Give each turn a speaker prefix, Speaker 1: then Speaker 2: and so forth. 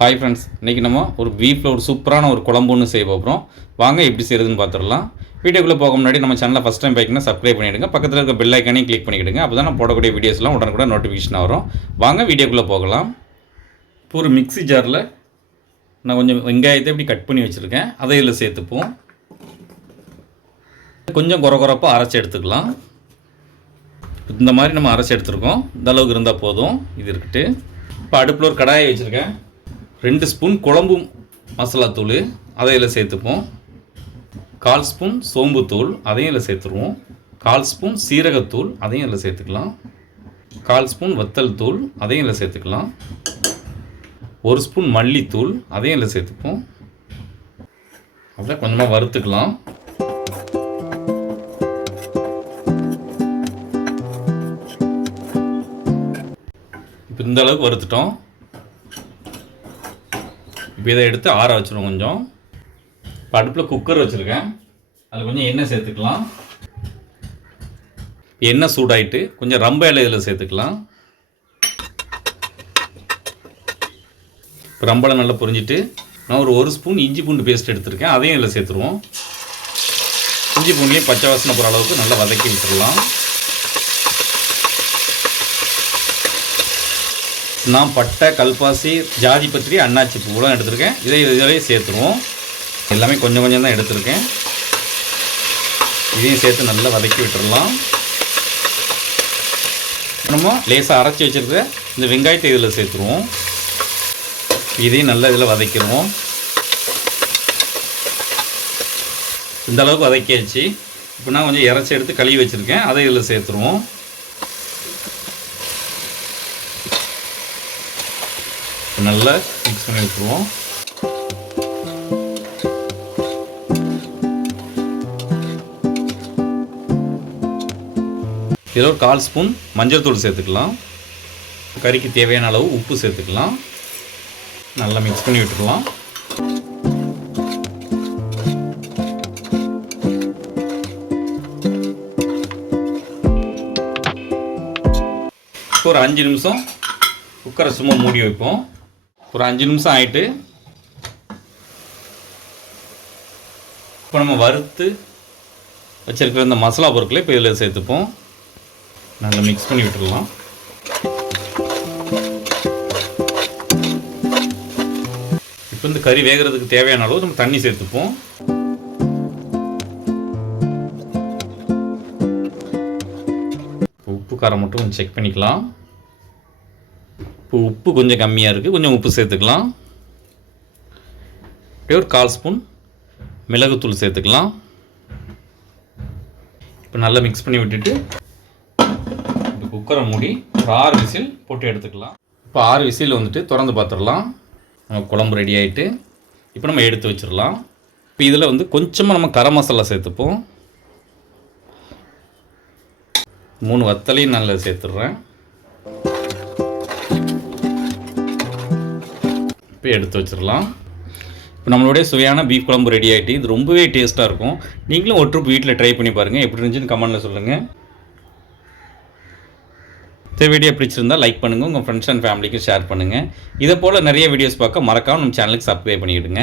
Speaker 1: Hi friends இன்றைக்கி நம்ம ஒரு பீஃபில் ஒரு சூப்பரான ஒரு குழம்பு ஒன்று செய்ய போகிறோம் வாங்க எப்படி செய்கிறதுன்னு பார்த்துடலாம் வீடியோக்குள்ளே போக முன்னாடி நம்ம சேனலை ஃபஸ்ட் டைம் பார்க்கணும் சப்ஸ்கிரைப் பண்ணிவிடுங்க பக்கத்தில் இருக்க பெல் ஐக்கானையும் கிளிக் பண்ணிக்கிடுங்க. அப்போ தான் நான் போடக்கூடிய வீடியோஸ்லாம் கூட நோட்டிஃபிகேஷன் வரும். வாங்க வீடியோக்குள்ளே போகலாம். இப்போ ஒரு மிக்ஸி ஜாரில் நான் கொஞ்சம் வெங்காயத்தை இப்படி கட் பண்ணி வச்சுருக்கேன். அதை இதில் சேர்த்துப்போம். கொஞ்சம் குறை குறைப்பாக அரைச்சி எடுத்துக்கலாம். இந்த மாதிரி நம்ம அரைச்சி எடுத்துருக்கோம். இந்த அளவுக்கு இருந்தால் போதும். இது இருக்கட்டு. இப்போ அடுப்பில் ஒரு கடாயை வச்சுருக்கேன். ரெண்டு ஸ்பூன் குழம்பு மசாலா தூள் அதை இதில் சேர்த்துப்போம். கால் ஸ்பூன் சோம்புத்தூள் அதையும் இதில் சேர்த்துருவோம். கால் ஸ்பூன் சீரகத்தூள் அதையும் இதில் சேர்த்துக்கலாம். கால் ஸ்பூன் வத்தல் தூள் அதையும் இதில் சேர்த்துக்கலாம். ஒரு ஸ்பூன் மல்லித்தூள் அதையும் இதில் சேர்த்துப்போம். அப்படியே கொஞ்சமாக வறுத்துக்கலாம். இப்போ இந்த அளவுக்கு வறுத்துட்டோம். இப்போ இதை எடுத்து ஆற வச்சிருவோம் கொஞ்சம். இப்போ அடுப்பில் குக்கர் வச்சுருக்கேன். அதில் கொஞ்சம் எண்ணெய் சேர்த்துக்கலாம். எண்ணெய் சூடாயிட்டு கொஞ்சம் ரம்ப இலை இதில் சேர்த்துக்கலாம். இப்போ ரம்பளம் நல்லா புரிஞ்சிட்டு நான் ஒரு ஒரு ஸ்பூன் இஞ்சி பூண்டு பேஸ்ட் எடுத்திருக்கேன். அதையும் இதில் சேர்த்துருவோம். இஞ்சி பூண்டையும் பச்சை வாசனை போகிற அளவுக்கு நல்லா வதக்கி விட்டுடலாம். நான் பட்டை கல்பாசி ஜாதி பத்திரி அண்ணாச்சி பூலாம் எடுத்திருக்கேன். இதை இதிலே சேர்த்துருவோம். எல்லாமே கொஞ்சம் கொஞ்சம் தான் எடுத்திருக்கேன். இதையும் சேர்த்து நல்லா வதக்கி விட்டுடலாம் நம்ம லேசாக அரைச்சி வச்சுருக்க இந்த வெங்காயத்தை இதில் சேர்த்துருவோம். இதையும் நல்லா இதில் வதக்கிடுவோம். இந்த அளவுக்கு வதக்கியாச்சு. இப்போ நான் கொஞ்சம் இறச்சி எடுத்து கழுவி வச்சுருக்கேன். அதை இதில் சேர்த்துருவோம். நல்லா மிக்ஸ் பண்ணி விட்டுருவோம் இதில் ஒரு கால் ஸ்பூன் மஞ்சள் தூள் சேர்த்துக்கலாம். கறிக்கு தேவையான அளவு உப்பு சேர்த்துக்கலாம். நல்லா மிக்ஸ் பண்ணி விட்டுருலாம் ஒரு அஞ்சு நிமிஷம் குக்கரை சும்மா மூடி வைப்போம். ஒரு அஞ்சு நிமிஷம் ஆயிட்டு இப்போ நம்ம வறுத்து வச்சிருக்கிற இந்த மசாலா பொருட்களை இப்போ இதில் சேர்த்துப்போம். நல்லா மிக்ஸ் பண்ணி விட்டுடலாம். இப்போ இந்த கறி வேகிறதுக்கு தேவையான அளவு நம்ம தண்ணி சேர்த்துப்போம். உப்பு காரம் மட்டும் கொஞ்சம் செக் பண்ணிக்கலாம். இப்போ உப்பு கொஞ்சம் கம்மியாக இருக்குது கொஞ்சம் உப்பு சேர்த்துக்கலாம். அப்படியே ஒரு கால் ஸ்பூன் மிளகுத்தூள் சேர்த்துக்கலாம். இப்போ நல்லா மிக்ஸ் பண்ணி விட்டுட்டு இந்த குக்கரை மூடி ஒரு ஆறு விசில் போட்டு எடுத்துக்கலாம். இப்போ ஆறு விசில் வந்துட்டு திறந்து பார்த்துடலாம். நம்ம குழம்பு ரெடி ஆகிட்டு இப்போ நம்ம எடுத்து வச்சிடலாம். இப்போ இதில் வந்து கொஞ்சமாக நம்ம கரம் மசாலா சேர்த்துப்போம். மூணு வத்தலையும் நல்லா சேர்த்துட்றேன். இப்போ எடுத்து வச்சிடலாம் இப்போ நம்மளுடைய சுவையான பீஃப் குழம்பு ரெடி ஆகிட்டு இது ரொம்பவே டேஸ்ட்டாக இருக்கும். நீங்களும் ஒரு ட்ரிப் வீட்டில் ட்ரை பண்ணி பாருங்கள் எப்படி இருந்துச்சுன்னு கமெண்ட்டில் சொல்லுங்கள் இந்த வீடியோ பிடிச்சிருந்தால் லைக் பண்ணுங்கள் உங்கள் ஃப்ரெண்ட்ஸ் அண்ட் ஃபேமிலிக்கு ஷேர் பண்ணுங்கள் இதை போல் நிறைய வீடியோஸ் பார்க்க மறக்காமல் நம்ம சேனலுக்கு சப்ஸ்கிரைப் பண்ணிவிடுங்க